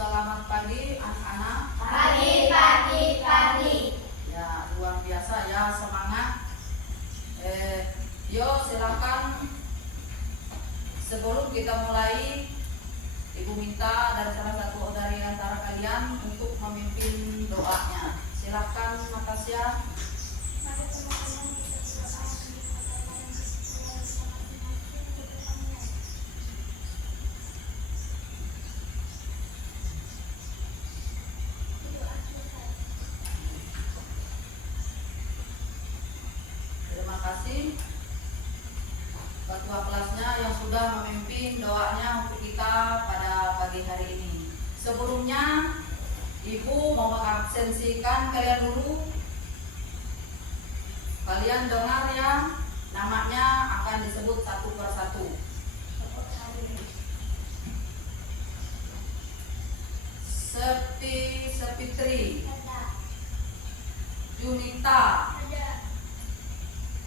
Selamat pagi anak-anak. Pagi. Ya, luar biasa ya, semangat. Yo silakan. Sebelum kita mulai, Ibu minta dari salah satu dari antara kalian untuk memimpin doanya. Silakan Natasha. Terima kasih ketua kelasnya yang sudah memimpin doanya untuk kita pada pagi hari ini. Sebelumnya Ibu mau mengabsensikan kalian dulu. Kalian dengar ya, namanya akan disebut satu persatu. Sepitri, Junita,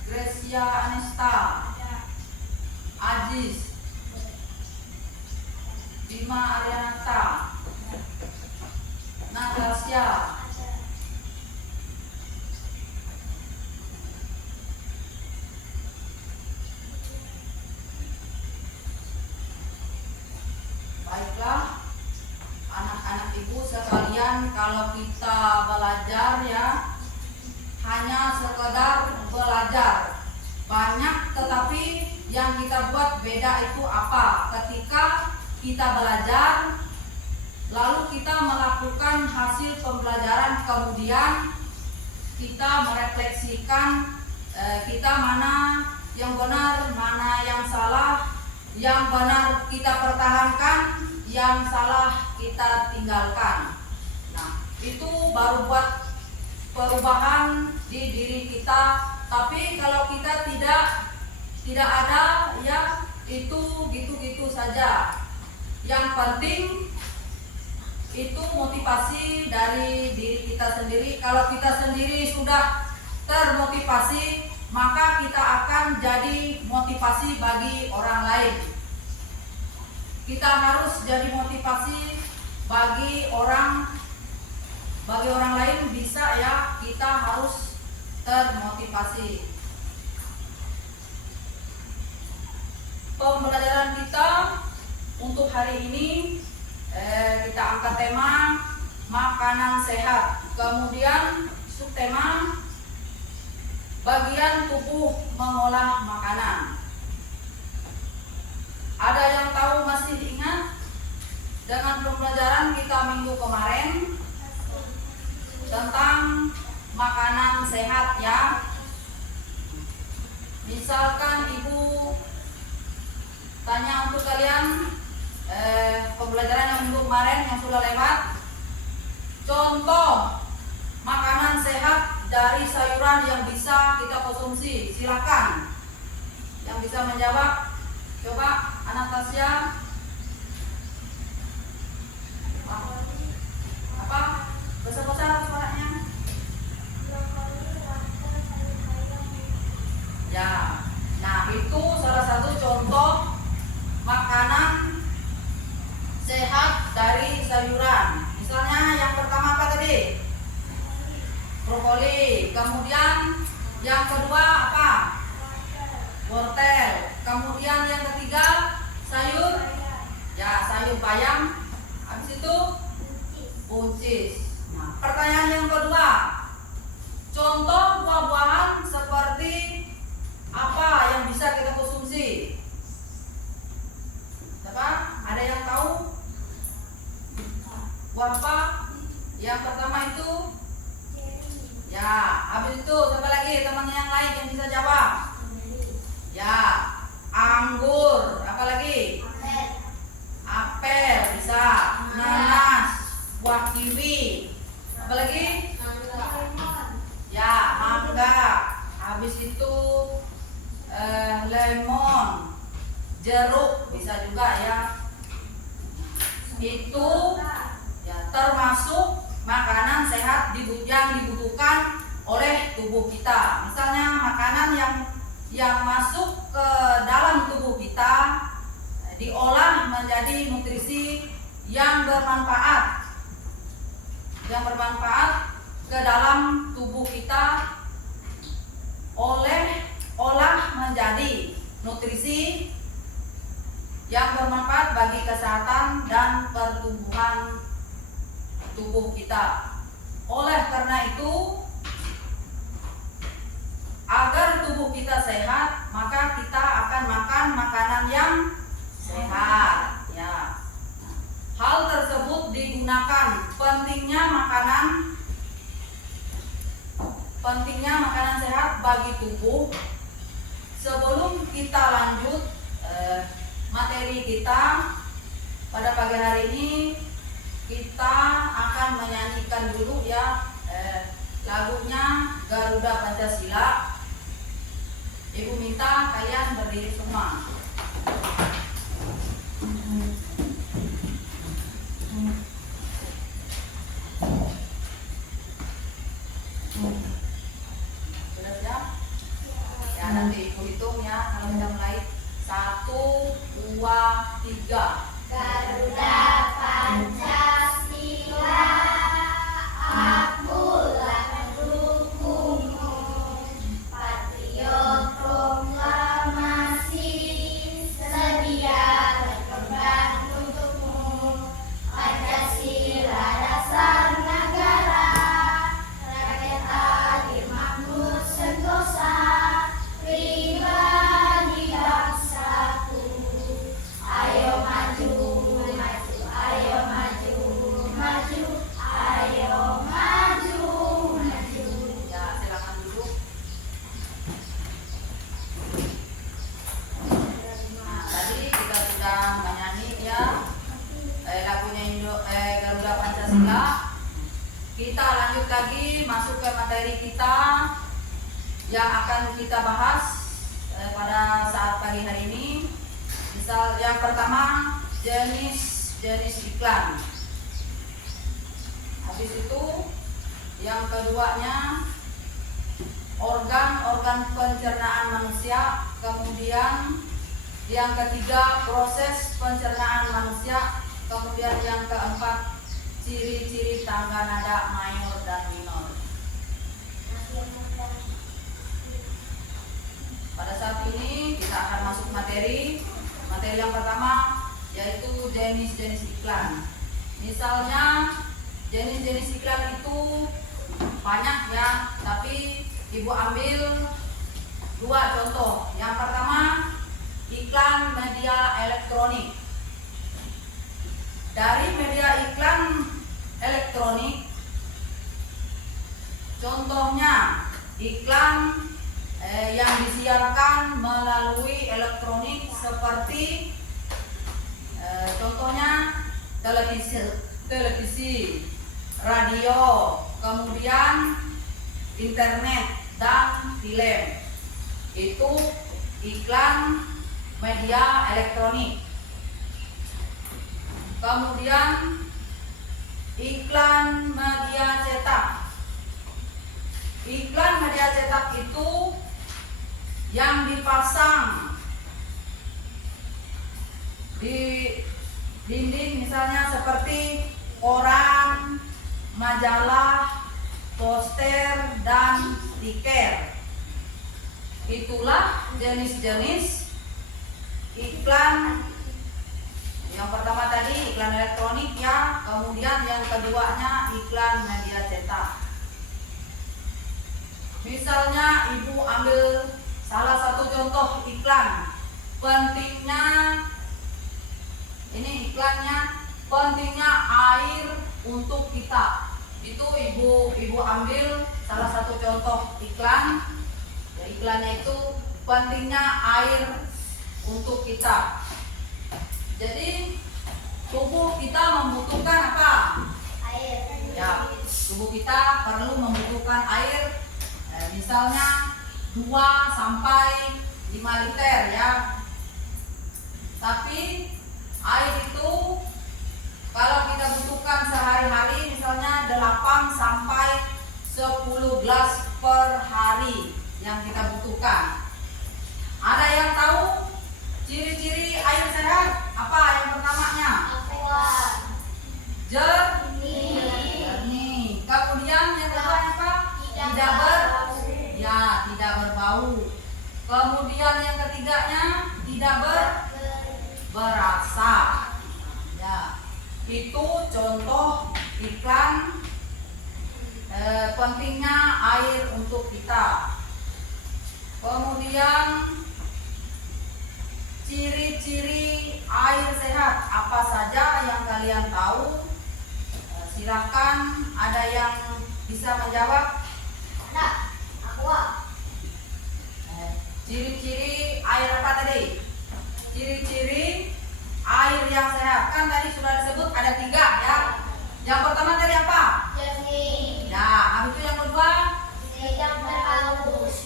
Gracia Anesta, Ajis, Bima Arianata, Natasha, baiklah anak-anak Ibu sekalian, kalau kita belajar ya hanya sekedar belajar banyak, tetapi yang kita buat beda itu apa? Ketika kita belajar lalu kita melakukan hasil pembelajaran, kemudian kita merefleksikan kita mana yang benar, mana yang salah, yang benar kita pertahankan, yang salah kita tinggalkan. Nah, itu baru buat perubahan di diri kita. Tapi kalau kita tidak ada ya itu gitu-gitu saja. Yang penting itu motivasi dari diri kita sendiri. Kalau kita sendiri sudah termotivasi, maka kita akan jadi motivasi bagi orang lain. Kita harus jadi motivasi bagi orang lain, bisa ya, kita harus termotivasi. Pembelajaran kita untuk hari ini kita angkat tema makanan sehat, kemudian subtema bagian tubuh mengolah makanan. Ada yang tahu, masih ingat dengan pembelajaran kita minggu kemarin tentang makanan sehat ya? Misalkan Ibu tanya untuk kalian pembelajaran yang minggu kemarin yang sudah lewat, contoh makanan sehat dari sayuran yang bisa kita konsumsi. Silakan yang bisa menjawab, coba Anastasia. Apa? Besar-besar suaranya. Ya, nah itu salah satu contoh makanan sehat dari sayuran. Misalnya yang pertama apa tadi? Brokoli. Kemudian yang kedua apa? Wortel. Kemudian yang ketiga sayur, ya sayur bayam. Habis itu buncis. Nah, pertanyaan yang kedua, contoh buah-buahan seperti apa yang bisa kita konsumsi? Siapa? Ada yang tahu? Buah apa? Yang pertama itu? Ya, habis itu siapa lagi temannya yang lain yang bisa jawab? Ya, anggur. Apa lagi? Apel bisa. Nanas, buah kiwi. Apa lagi? Ya, mangga. Habis itu lemon, jeruk bisa juga ya. Itu ya termasuk makanan sehat yang dibutuhkan oleh tubuh kita. Misalnya makanan yang masuk ke dalam tubuh kita diolah menjadi nutrisi yang bermanfaat ke dalam tubuh kita olah menjadi nutrisi yang bermanfaat bagi kesehatan dan pertumbuhan tubuh kita. Oleh karena itu, agar tubuh kita sehat, maka kita akan makan makanan yang sehat, ya. Hal tersebut digunakan pentingnya makanan sehat bagi tubuh. Sebelum kita lanjut materi kita pada pagi hari ini, kita akan menyanyikan dulu ya lagunya Garuda Pancasila. Ibu minta kalian berdiri semua. Sudah siap? Ya, nanti ibu hitung ya. Kalau sudah mulai 1, 2, 3. Garuda Pancasila, akulah pendukungmu, patriot proklamasi, sedia berkorban untukmu. Pancasila dasar negara, rakyat adil makmur sentosa, pribadi bangsaku. Ayo maju, maju, ayo maju, maju, ayo maju, maju. Ya, silakan duduk. Nah, tadi kita sudah menyanyi ya lagunya Garuda Pancasila. Kita lanjut lagi masuk ke materi kita yang akan kita bahas pada saat pagi hari ini. Misal yang pertama jenis iklan. Habis itu yang keduanya organ-organ pencernaan manusia. Kemudian yang ketiga proses pencernaan manusia. Kemudian yang keempat ciri-ciri tangga nada mayor dan minor. Pada saat ini kita akan masuk materi yang pertama, yaitu jenis-jenis iklan. Misalnya jenis-jenis iklan itu banyak ya, tapi ibu ambil 2 contoh. Yang pertama, iklan media elektronik. Dari media iklan elektronik, contohnya iklan yang disiarkan melalui elektronik seperti contohnya televisi, radio, kemudian internet dan film. Itu iklan media elektronik. Kemudian iklan media cetak. Iklan media cetak itu yang dipasang di dinding, misalnya seperti koran, majalah, poster, dan stiker. Itulah jenis-jenis iklan. Yang pertama tadi iklan elektronik ya, kemudian yang keduanya iklan media cetak. Misalnya ibu ambil salah satu contoh iklan, pentingnya ini iklannya, pentingnya air untuk kita. Itu ibu ambil salah satu contoh iklan, ya, iklannya itu pentingnya air untuk kita. Jadi tubuh kita membutuhkan apa? Air. Ya, tubuh kita perlu membutuhkan air. Misalnya 2 sampai 5 liter ya. Tapi air itu kalau kita butuhkan sehari-hari misalnya 8 sampai 10 gelas per hari yang kita butuhkan. Ada yang tahu ciri-ciri air sehat? Apa yang pertamanya? Aqua. jernih. Kemudian yang kedua apa? Tidak berbau. Kemudian yang ketiganya tidak berasa. Ya, itu contoh iklan pentingnya air untuk kita. Kemudian ciri-ciri air sehat apa saja yang kalian tahu? Silahkan, ada yang bisa menjawab? Ciri-ciri air apa tadi? Ciri-ciri air yang sehat, kan tadi sudah disebut ada 3 ya. Yang pertama tadi apa? Ya, habis itu yang kedua?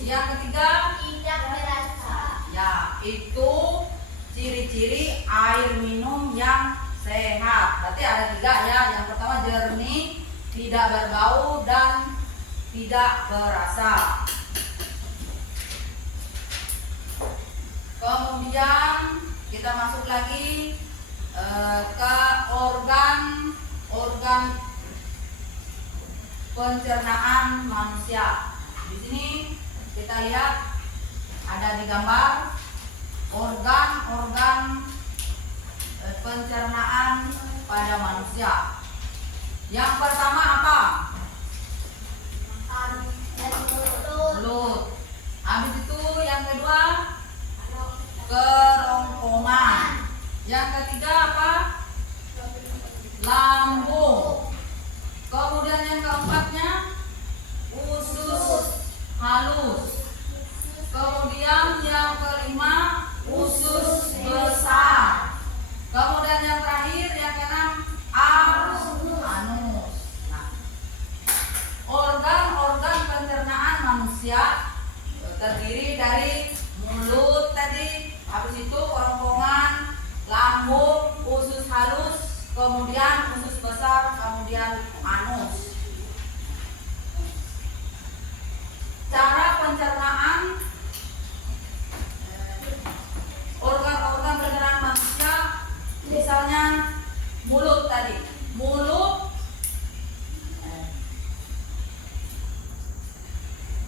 Yang ketiga? Ya, itu ciri-ciri air minum yang sehat. Berarti ada 3 ya. Yang pertama jernih, tidak berbau, dan tidak berasa. Kemudian kita masuk lagi ke organ pencernaan manusia. Di sini kita lihat ada di gambar organ pencernaan pada manusia. Yang pertama apa? Mulut. Habis itu yang kedua kerongkongan. Yang ketiga apa? Lambung. Kemudian yang keempatnya usus halus. Kemudian yang kelima usus besar. Kemudian yang terakhir yang keenam anus. Nah, organ-organ pencernaan manusia terdiri dari mulut tadi, habis itu kerongkongan, lambung, usus halus, kemudian usus besar, kemudian anus. Cara pencernaan organ-organ pencernaan manusia, misalnya mulut tadi. Mulut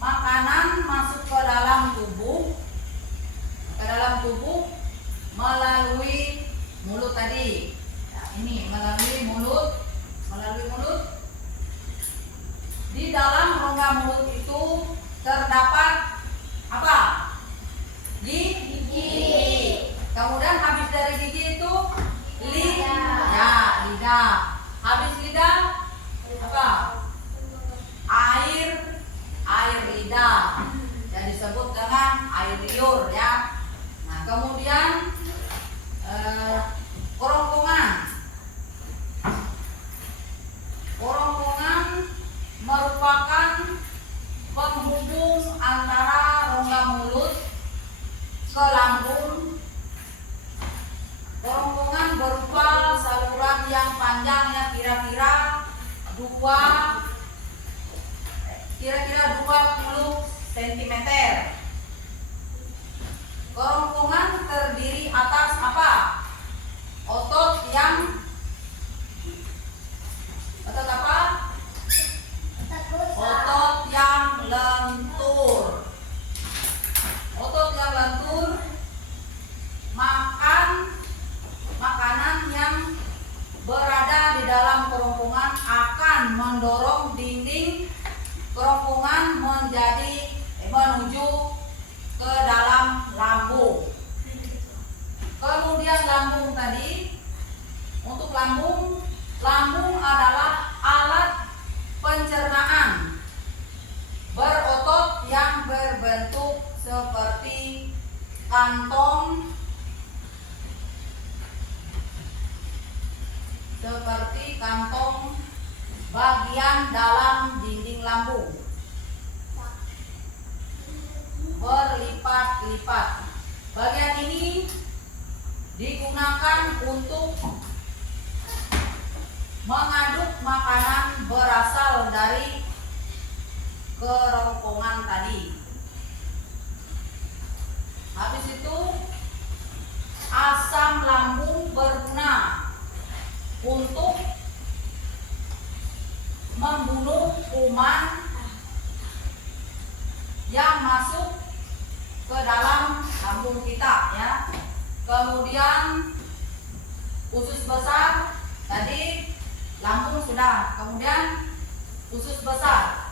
makanan masuk ke dalam tubuh melalui mulut tadi. Ya, ini melalui mulut. Di dalam rongga mulut itu terdapat apa? Gigi. Kemudian habis dari gigi itu lidah. Habis lidah apa? Air lidah. Yang disebut dengan air liur ya. Nah, kemudian kerongkongan merupakan penghubung antara rongga mulut ke lambung. Kerongkongan berupa saluran yang panjangnya kira-kira 20 cm. Kerongkongan terdiri atas apa? Otot apa? Otot yang lentur. Otot yang lentur makanan yang berada di dalam kerongkongan akan mendorong dinding kerongkongan menuju ke dalam lambung. Kemudian lambung tadi, untuk lambung adalah alat pencernaan berotot yang berbentuk seperti kantong, bagian dalam dinding lambung, berlipat-lipat. Bagian ini digunakan untuk mengaduk makanan berasal dari kerongkongan tadi. Habis itu asam lambung berguna untuk membunuh kuman yang masuk ke dalam lambung kita ya. Kemudian usus besar tadi, lambung sudah, kemudian usus besar.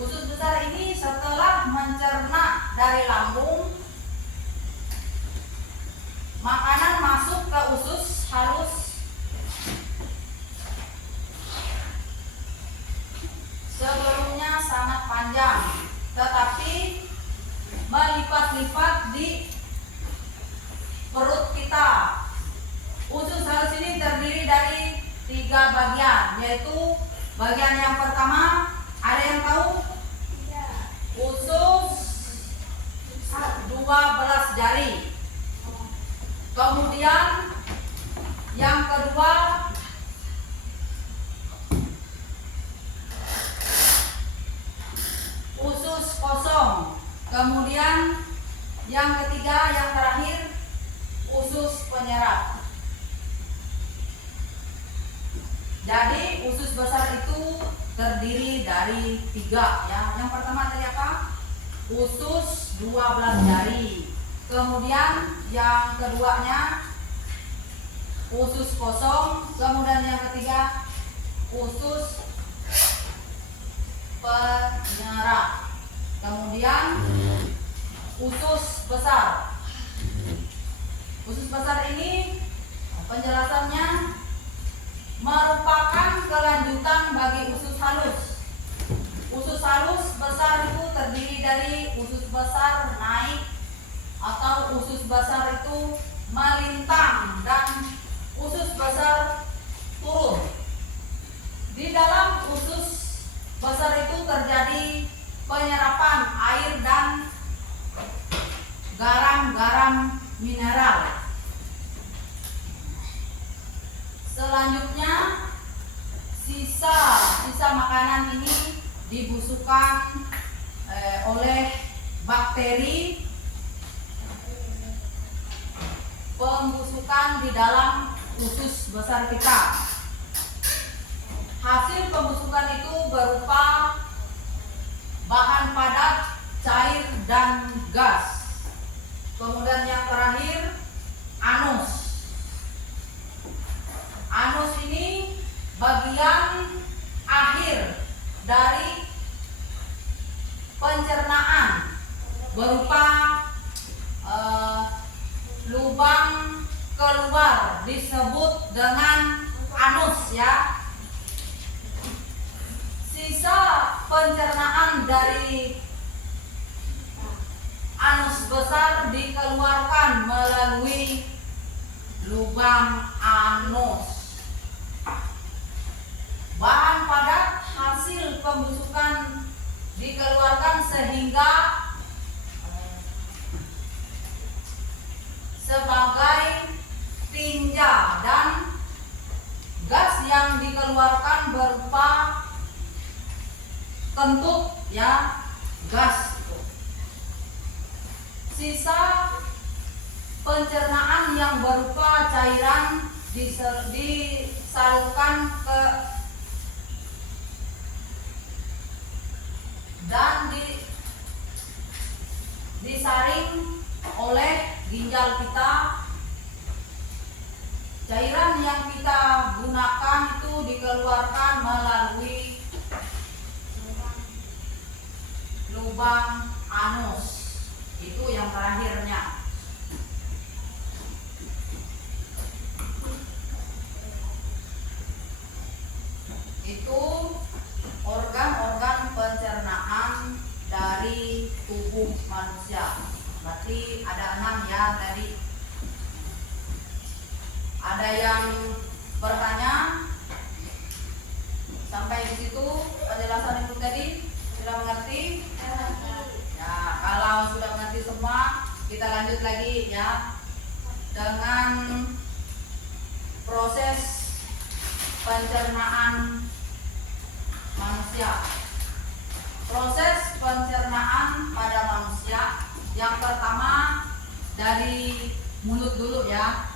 Usus besar ini setelah mencerna dari lambung, makanan masuk ke usus halus. Sebelumnya sangat panjang, tetapi melipat-lipat di perut kita. Usus halus ini terdiri dari 3 bagian, yaitu bagian yang pertama, ada yang tahu? Usus 12 jari. Kemudian yang kedua, usus kosong. Kemudian yang ketiga, yang terakhir, usus penyerap. Jadi usus besar itu terdiri dari 3 ya. Yang pertama tadi apa? Usus 12 jari. Kemudian yang keduanya usus kosong. Kemudian yang ketiga usus penyerap. Kemudian usus besar. Usus besar ini penjelasannya merupakan kelanjutan bagi usus halus. Usus halus besar itu terdiri dari usus besar naik atau usus besar itu melintang dan usus besar turun. Di dalam usus besar itu terjadi penyerapan air dan garam-garam mineral. Selanjutnya sisa makanan ini dibusukkan oleh bakteri. Pembusukan di dalam usus besar kita. Hasil pembusukan itu berupa bahan padat, cair, dan gas. Kemudian yang terakhir, anus. Anus ini bagian akhir dari pencernaan berupa lubang keluar disebut dengan anus ya. Sisa pencernaan dari anus besar dikeluarkan melalui lubang anus. Bahan padat hasil pembusukan dikeluarkan sehingga sebagai tinja, dan gas yang dikeluarkan berupa kentut ya, gas. Sisa pencernaan yang berupa cairan disalurkan ke dan disaring oleh ginjal kita. Cairan yang kita gunakan itu dikeluarkan melalui lubang anus. Itu yang terakhirnya. Itu organ-organ pencernaan dari tubuh manusia. Berarti ada 6 ya tadi. Ada yang bertanya sampai di situ penjelasan itu tadi sudah mengerti? Ya, kalau sudah mengerti semua, kita lanjut lagi ya dengan proses pencernaan manusia. Proses pencernaan pada manusia yang pertama dari mulut dulu ya,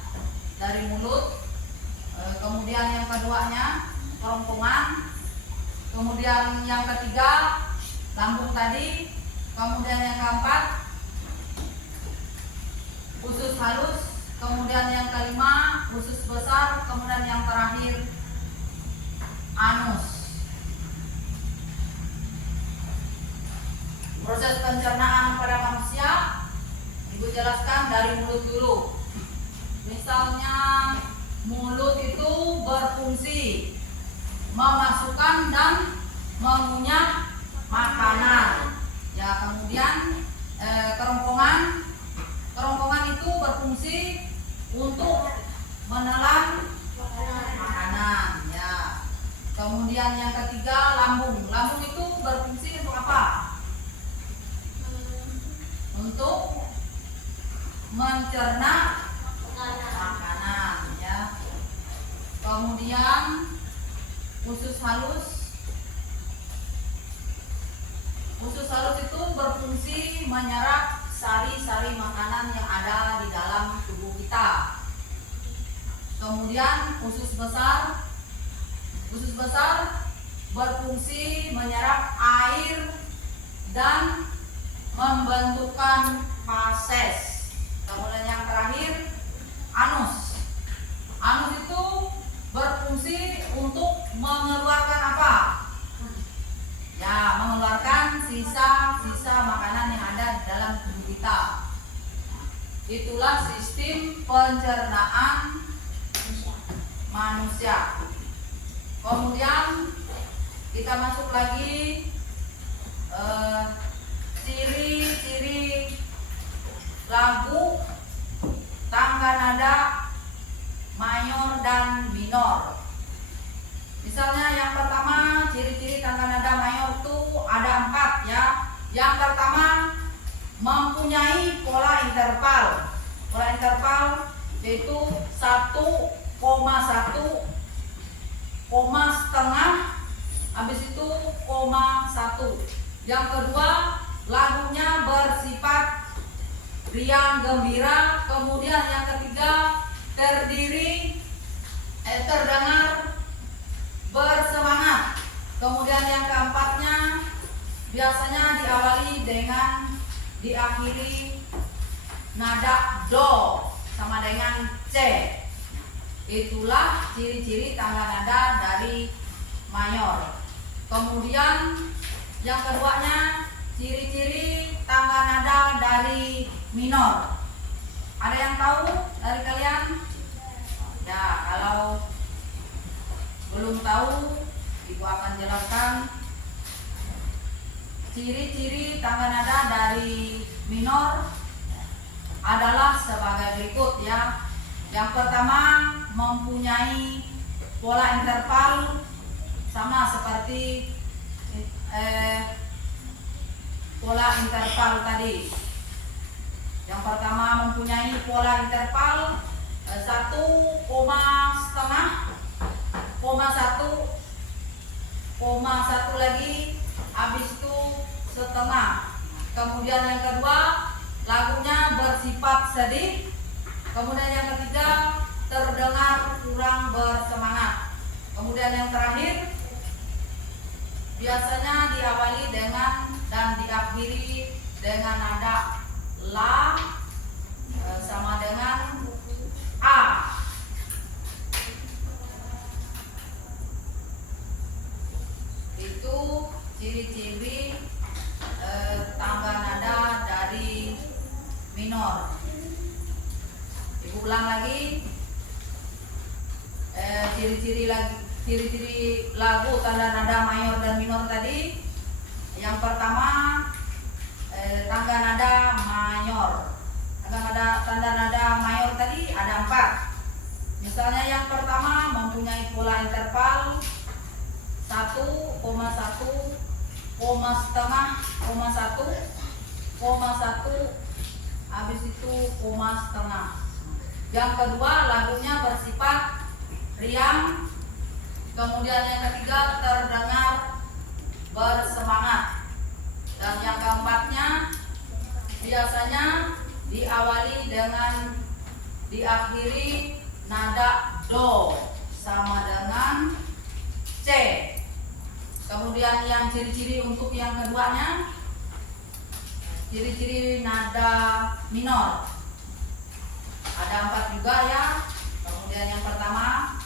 dari mulut. Kemudian yang keduanya kerongkongan. Kemudian yang ketiga lambung tadi. Kemudian yang keempat usus halus. Kemudian yang kelima usus besar. Kemudian yang terakhir anus. Proses pencernaan pada manusia Ibu jelaskan dari mulut dulu. Misalnya mulut itu berfungsi memasukkan dan mengunyah makanan. Ya, kemudian kerongkongan itu berfungsi untuk menelan makanan. Ya. Kemudian yang ketiga lambung. Lambung itu berfungsi untuk apa? Untuk mencerna makanan. Ya. Kemudian usus halus. Usus halus itu berfungsi menyerap sari-sari makanan yang ada di dalam tubuh kita. Kemudian usus besar. Usus besar berfungsi menyerap air dan membentukkan fases. Kemudian yang terakhir anus. Anus itu berfungsi untuk mengeluarkan apa? Ya, mengeluarkan sisa-sisa makanan yang ada di dalam tubuh kita. Itulah sistem pencernaan manusia. Kemudian kita masuk lagi ciri-ciri lagu tangga nada mayor dan minor. Misalnya yang pertama ciri-ciri tangga nada mayor itu ada 4 ya. Yang pertama mempunyai pola interval. Pola interval yaitu 1,1, koma setengah, habis itu koma 1. Yang kedua lagunya bersifat riang gembira. Kemudian yang ketiga terdengar bersemangat. Kemudian yang keempatnya biasanya diawali dengan diakhiri nada do sama dengan C. Itulah ciri-ciri tangga nada dari mayor. Kemudian yang keduanya ciri-ciri tangga nada dari minor. Ada yang tahu dari kalian? Ya, kalau belum tahu, Ibu akan jelaskan ciri-ciri tangga nada dari minor adalah sebagai berikut ya. Yang pertama mempunyai pola interval sama seperti pola interval tadi. Yang pertama mempunyai pola interval 1,5, koma 1, koma 1 lagi, habis itu setengah. Kemudian yang kedua lagunya bersifat sedih. Kemudian yang ketiga terdengar kurang bersemangat. Kemudian yang terakhir biasanya diawali dengan dan diakhiri dengan nada la sama dengan a. Itu ciri-ciri tangga nada dari minor. Ibu ulang lagi ciri-ciri lagu tanda nada mayor dan minor tadi. Yang pertama tangga nada mayor. Tanda nada mayor tadi ada 4. Misalnya yang pertama mempunyai pola interval 1,1, koma setengah, koma 1, koma 1, habis itu koma setengah. Yang kedua lagunya bersifat riang. Kemudian yang ketiga terdengar bersemangat. Dan yang keempatnya biasanya diawali dengan diakhiri nada do sama dengan C. Kemudian yang ciri-ciri untuk yang keduanya, ciri-ciri nada minor. Ada 4 juga ya. Kemudian yang pertama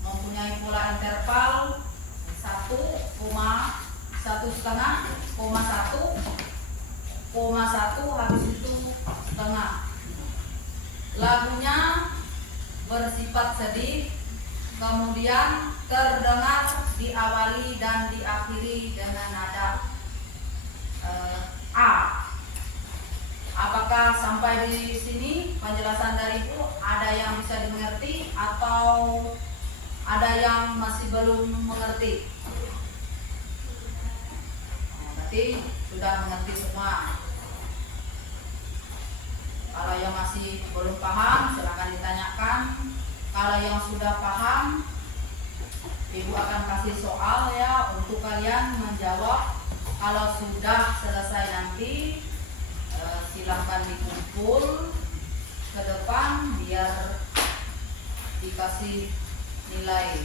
mempunyai pola interval 1,1,5, 1,1, habis itu setengah. Lagunya bersifat sedih, kemudian terdengar diawali dan diakhiri dengan nada A. Apakah sampai di sini penjelasan dari Ibu ada yang bisa dimengerti atau ada yang masih belum mengerti? Berarti sudah mengerti semua. Kalau yang masih belum paham silakan ditanyakan. Kalau yang sudah paham, Ibu akan kasih soal ya untuk kalian menjawab. Kalau sudah selesai nanti silahkan dikumpul ke depan biar dikasih nilai.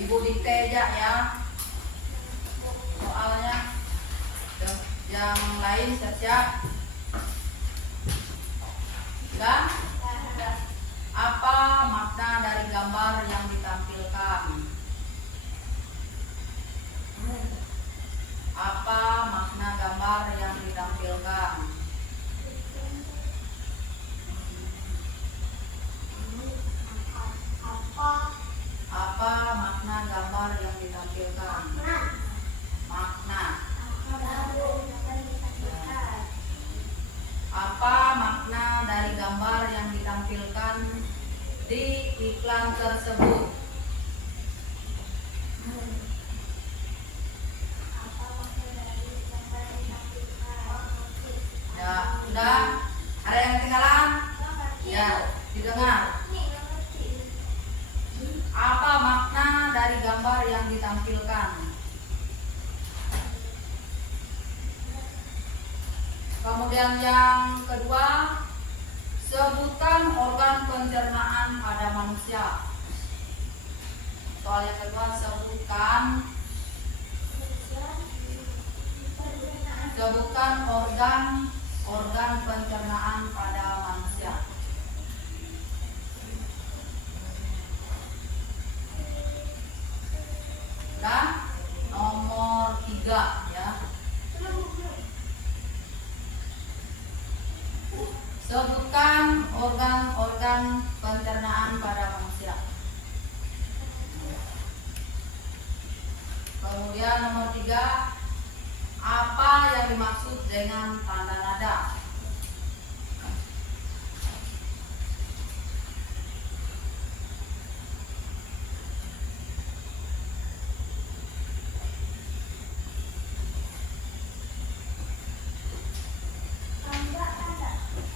Ibu dikte aja ya soalnya. Yang lain siap-siap. Dan apa makna dari gambar yang ditampilkan? Apa makna gambar yang ditampilkan? Apa makna gambar yang ditampilkan? Makna. Apa makna dari gambar yang ditampilkan di iklan tersebut? Ya, sudah? Ada yang ketinggalan? Ya, didengar. Apa makna dari gambar yang ditampilkan? Kemudian yang kedua, sebutkan organ pencernaan pada manusia. Soal yang kedua, sebutkan organ pencernaan pada manusia. Dan nomor 3 ya. Sebutkan organ-organ pencernaan pada manusia. Kemudian nomor 3, apa yang dimaksud dengan tanda nada?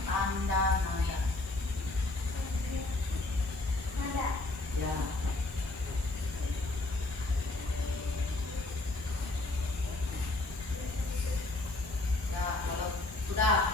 Tanda nada. Ya. Ya, kalau sudah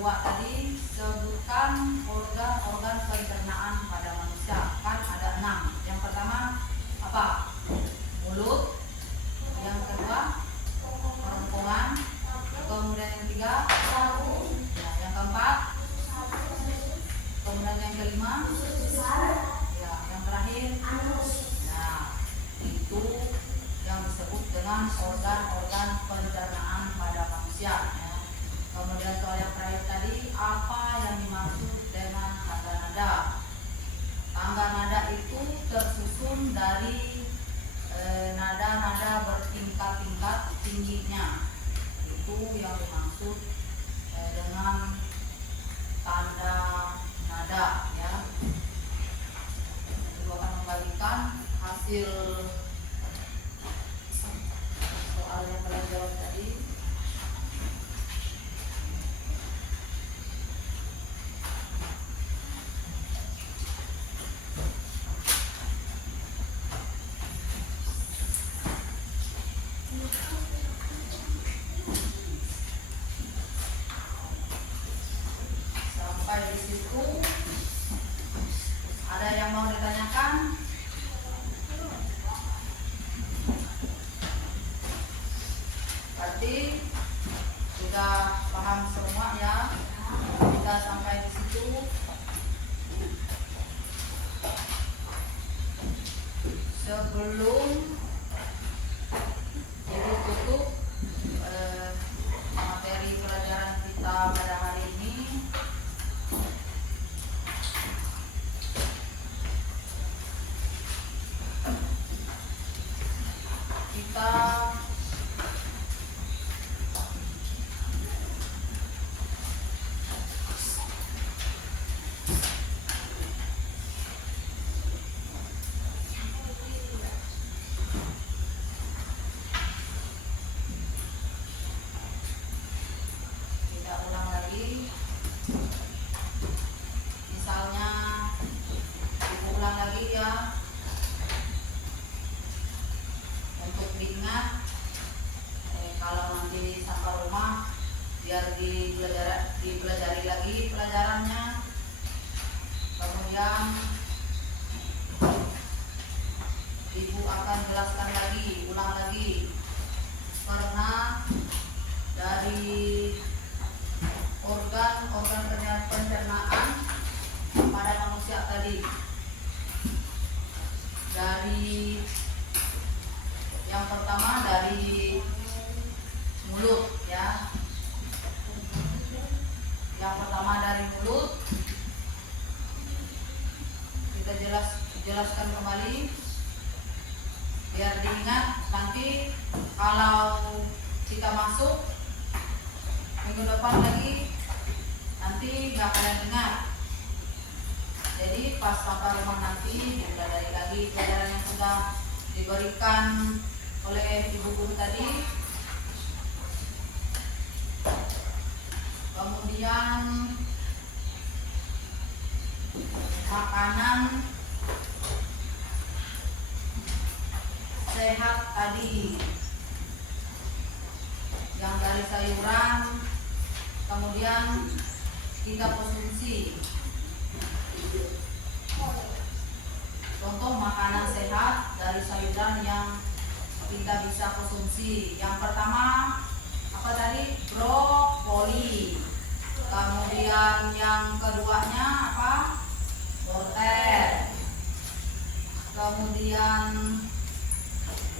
kedua tadi sebutkan organ-organ pencernaan pada manusia, kan ada 6. Yang pertama apa? Mulut. Yang kedua kerongkongan. Kemudian yang ketiga ya, yang keempat. Kemudian yang kelima ya, yang terakhir nah itu yang disebut dengan organ-organ pencernaan pada manusia ya. Kemudian soal yang terakhir tadi, apa yang dimaksud dengan tangga nada? Tangga nada itu tersusun dari nada-nada bertingkat-tingkat tingginya. Itu yang dimaksud dengan tanda nada ya. Ibu akan membagikan hasil soal yang kalian jawab tadi. Sampai di situ ada yang mau ditanyakan? Berarti sudah paham semua ya. Kita sampai di situ. Sebelum jadi tutup materi pelajaran kita pada hari ini, kita ulang lagi. Misalnya ibu ulang lagi ya, untuk diingat kalau nanti sampai rumah biar dipelajari lagi pelajarannya. Kemudian ibu akan jelaskan lagi, ulang lagi, karena dari organ pencernaan pada manusia tadi, dari yang pertama dari mulut ya. Yang pertama dari mulut, kita jelaskan kembali biar diingat nanti kalau kita masuk minggu depan lagi, nanti gak kalian ingat. Jadi pas sampai rumah nanti dipelajari lagi pelajaran yang sudah diberikan oleh ibu guru tadi. Kemudian makanan sehat tadi yang dari sayuran, kemudian kita konsumsi. Contoh makanan sehat dari sayuran yang kita bisa konsumsi. Yang pertama apa tadi? Brokoli. Kemudian yang keduanya apa? Wortel. Kemudian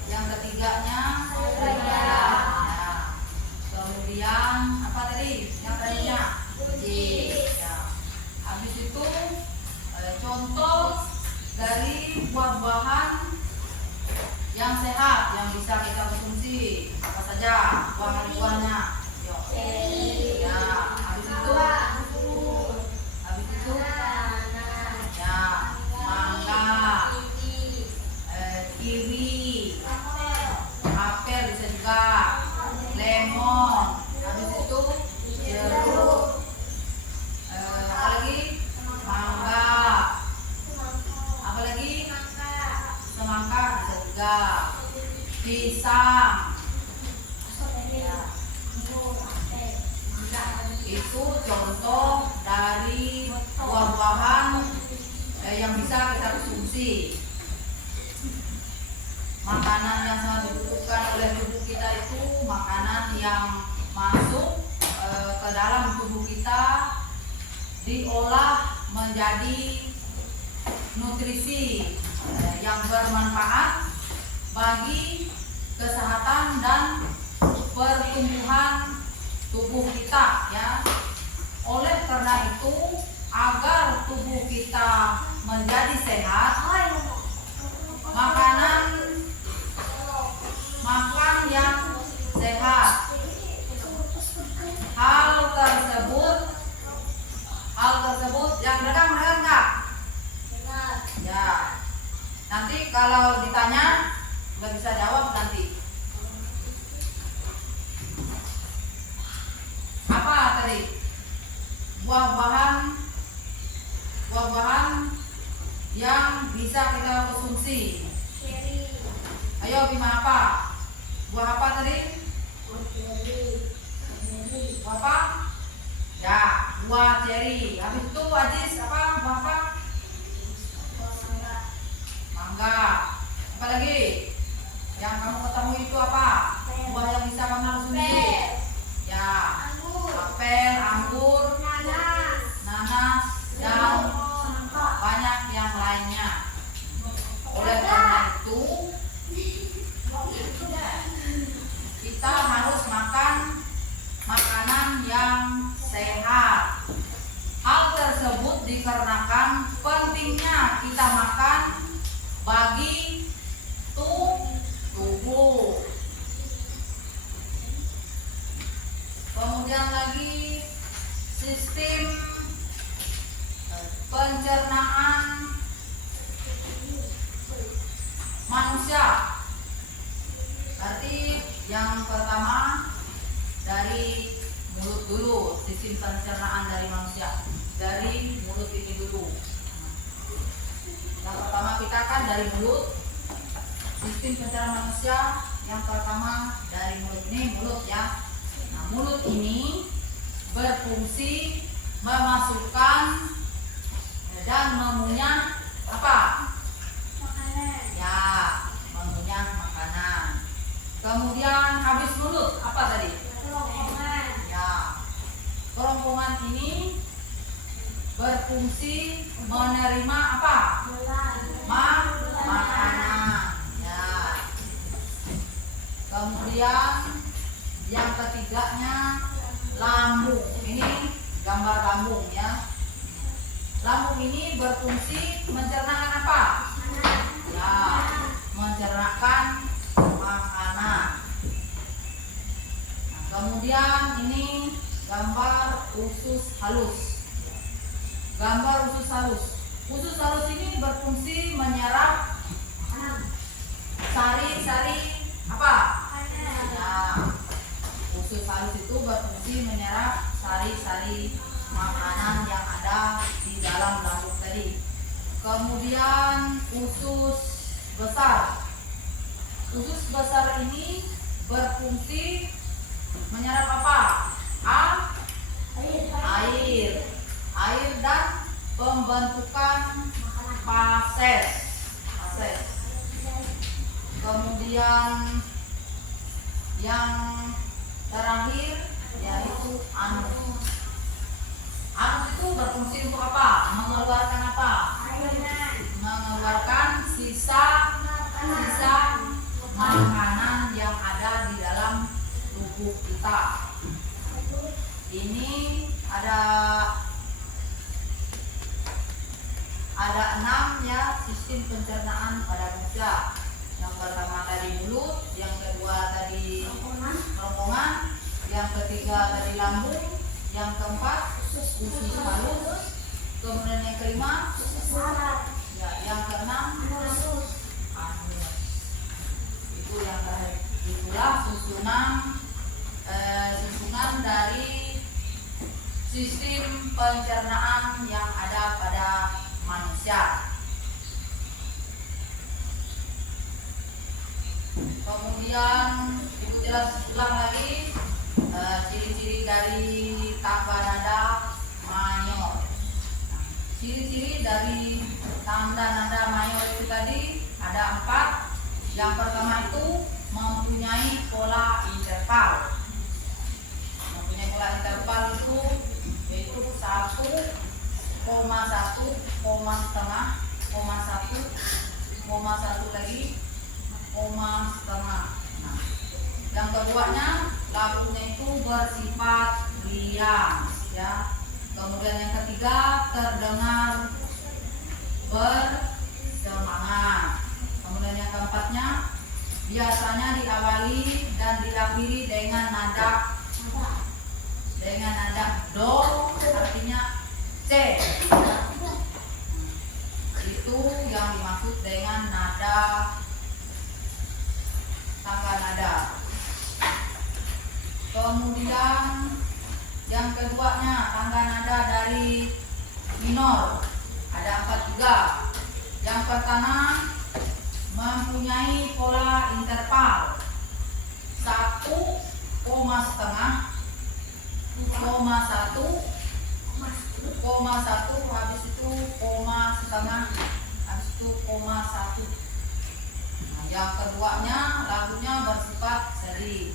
yang ketiganya ya. Kemudian apa tadi? Yang tadinya ya. Habis itu contoh dari buah-buahan yang sehat yang bisa kita konsumsi apa saja buah-buahnya. Ya, habis itu ya mangga, kiwi, apel bisa juga, lemon, habis itu jeruk, apa lagi? Mangga, apa lagi? Semangka bisa juga, pisang. Itu contoh dari buah-buahan yang bisa kita konsumsi. Makanan yang sangat dibutuhkan oleh tubuh kita itu makanan yang masuk ke dalam tubuh kita, diolah menjadi nutrisi yang bermanfaat bagi kesehatan dan pertumbuhan tubuh kita ya. Oleh karena itu, agar tubuh kita menjadi sehat, makan yang sehat. Hal tersebut yang mereka enggak? Ya. Nanti kalau ditanya nggak bisa jawab nanti. Apa tadi? Buah-buahan yang bisa kita konsumsi. Ayo Bima, apa? Buah apa tadi? Buah apa? Ya, buah ceri. Habis itu Aziz apa? Buah apa? Mangga. Apa lagi? Yang kamu ketemu itu apa? Buah yang bisa kamu konsumsi. Ya, apel, anggur, dikarenakan pentingnya kita makan bagi tubuh. Kemudian lagi sistem pencernaan manusia. Berarti yang pertama dari mulut dulu, sistem pencernaan dari manusia. Dari mulut ini dulu. Yang pertama kita kan dari mulut. Sistem pencernaan manusia yang pertama dari mulut ini, mulut ya. Nah, mulut ini berfungsi memasukkan dan mengunyah apa? Makanan. Ya, mengunyah makanan. Kemudian habis mulut apa tadi? Kerongkongan. Ya, kerongkongan ini berfungsi menerima apa? Makanan. Ya. Kemudian yang ketiganya lambung. Ini gambar lambung ya. Lambung ini berfungsi mencernakan apa? Ya, mencernakan makanan. Nah, kemudian ini gambar usus halus. Gambar usus halus. Usus halus ini berfungsi menyerap sari-sari apa? Ya, usus halus itu berfungsi menyerap sari-sari makanan yang ada di dalam lambung tadi. Kemudian usus besar. Usus besar ini berfungsi menyerap apa? Air. Air dan pembentukan fases. Kemudian yang terakhir yaitu anus. Anus itu berfungsi untuk apa? Mengeluarkan apa? Mengeluarkan sisa makanan yang ada di dalam tubuh kita. Ini ada 6 ya sistem pencernaan pada manusia. Yang pertama tadi mulut, yang kedua tadi kerongkongan, yang ketiga tadi lambung, yang keempat usus halus, kemudian yang kelima ya, yang keenam anus. Itu yang terakhir. Itulah susunan dari sistem pencernaan yang ada pada manusia. Kemudian ibu ulang lagi ciri-ciri dari tangga nada mayor. Ciri-ciri dari tanda nada mayor itu tadi ada 4. Yang pertama itu mempunyai pola interval. Mempunyai pola interval itu yaitu 1,1, 1,5, 1,1 lagi, 1,5. Nah, yang keduanya lagunya itu bersifat riang, ya. Kemudian yang ketiga terdengar bersemangat. Kemudian yang keempatnya biasanya diawali dan diakhiri dengan nada do, artinya C. Itu yang dimaksud dengan nada tangga nada. Kemudian yang keduanya tangga nada dari minor ada 4 juga. Yang pertama mempunyai pola interval 1,5, 1,1, habis itu 0,5, habis itu 0,1. Nah, yang keduanya lagunya bersifat seri.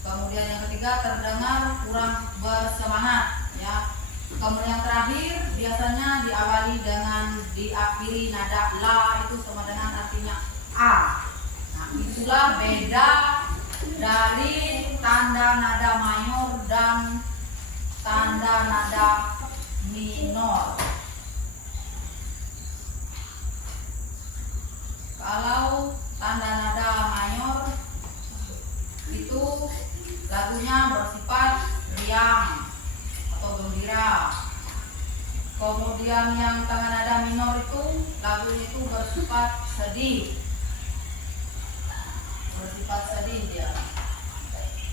Kemudian yang ketiga terdengar kurang bersemangat, ya. Kemudian yang terakhir biasanya diawali dengan diakhiri nada la, itu sama dengan artinya a. Nah, itulah beda dari tanda nada mayor dan tanda nada minor. lagunya bersifat riang atau gembira. Kemudian yang tangan nada minor itu lagunya itu bersifat sedih, dia,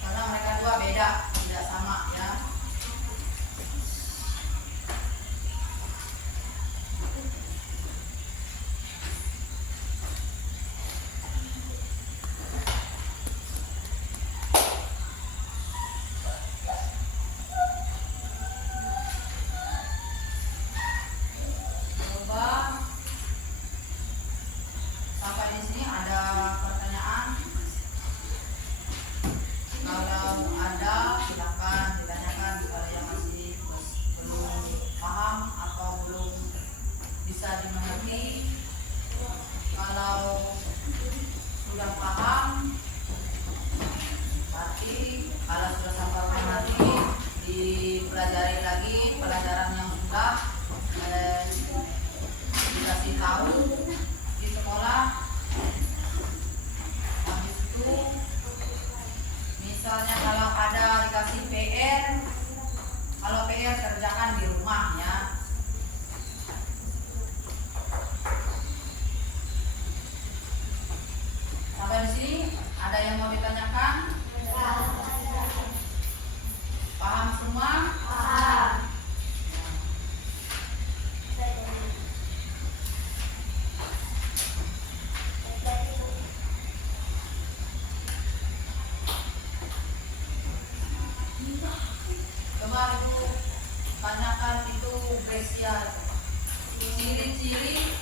karena mereka dua beda, tidak sama ya. Sampai di sini ada pertanyaan? Kalau ada silakan ditanyakan. Kalau yang masih belum paham atau belum bisa dimengerti, kalau sudah paham berarti kalau sudah sampai mengerti dipelajari lagi pelajaran yang sudah dikasih tahu di sekolah. Habis itu misalnya kalau ada dikasih PR, kalau PR kerjakan di rumah ya. Sampai di sini ada yang mau ditanyakan? Paham semua? Paham. Coba ibu tanyakan itu Gracia, ciri-ciri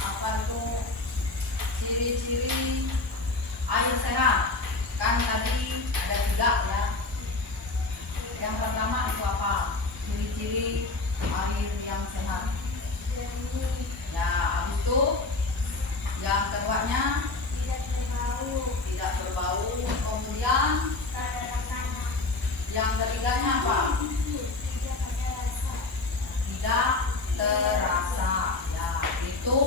apa itu, ciri-ciri air sehat. Kan tadi ada 3 ya. Yang pertama itu apa? Ciri-ciri air yang sehat. Ya, habis itu yang keduanya tidak berbau. Kemudian yang ketiganya apa? Tidak terasa. Ya, itu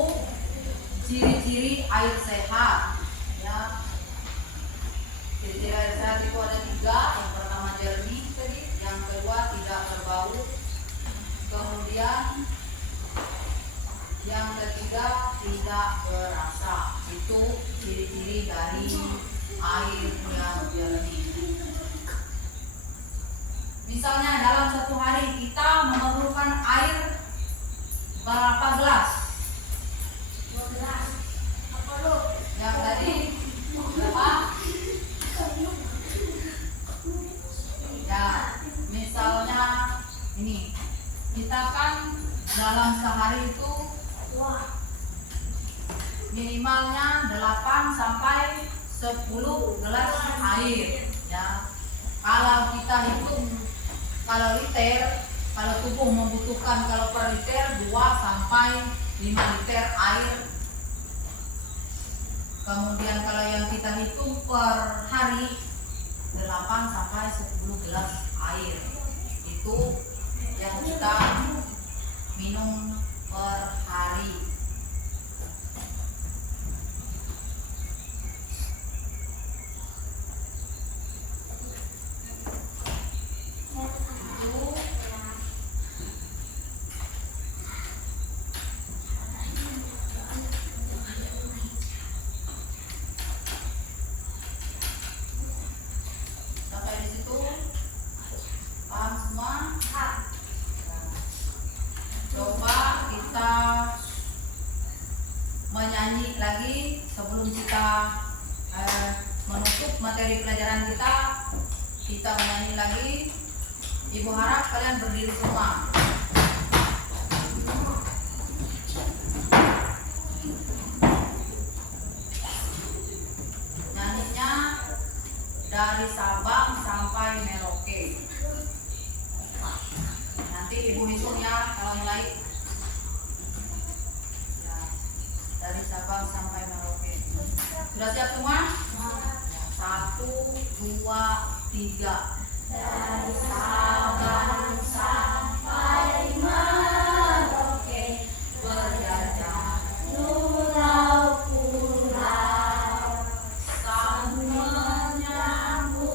ciri-ciri air sehat. Ya, ciri-ciri air sehat itu ada 3. Yang pertama jernih, yang kedua tidak berbau, kemudian yang ketiga tidak berasa. Itu ciri-ciri dari air yang jernih. Misalnya dalam satu hari kita memerlukan air berapa gelas? 12. Yang tadi berapa? Ya, misalnya ini, kita kan dalam sehari itu minimalnya 8 sampai 10 gelas air ya. Kalau kita hitung kalau liter, kalau tubuh membutuhkan kalau per liter 2 sampai 5 liter air. Kemudian kalau yang kita hitung per hari 8 sampai 10 gelas air. Itu yang kita minum per hari. Sampai di situ paham semua? Coba kita menyanyi lagi sebelum kita menutup materi pelajaran kita. Kita menyanyi lagi. Ibu harap kalian berdiri semua. Nyanyinya dari Sabang sampai Merauke. Nanti ibu hitung ya kalau mulai. Ya, dari Sabang sampai Merauke. Sudah siap semua? 1, 2, 3. Dari Sabang sampai Merauke, Berjajar pulau-pulau, sambil menyambut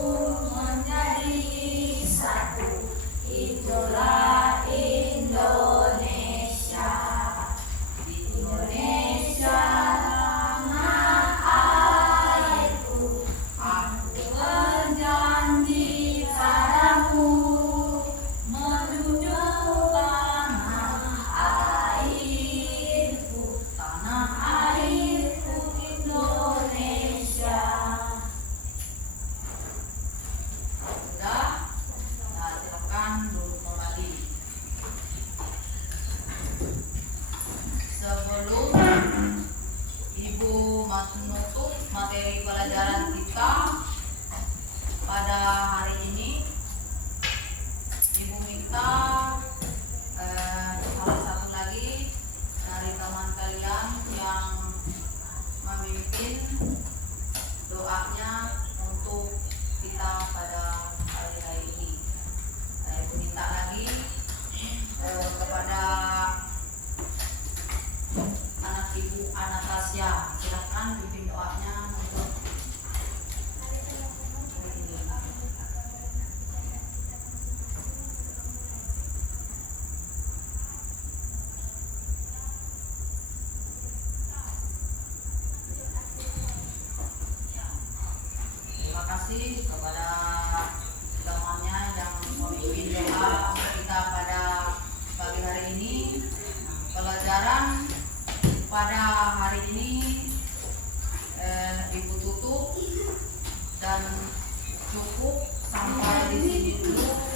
di sini dulu.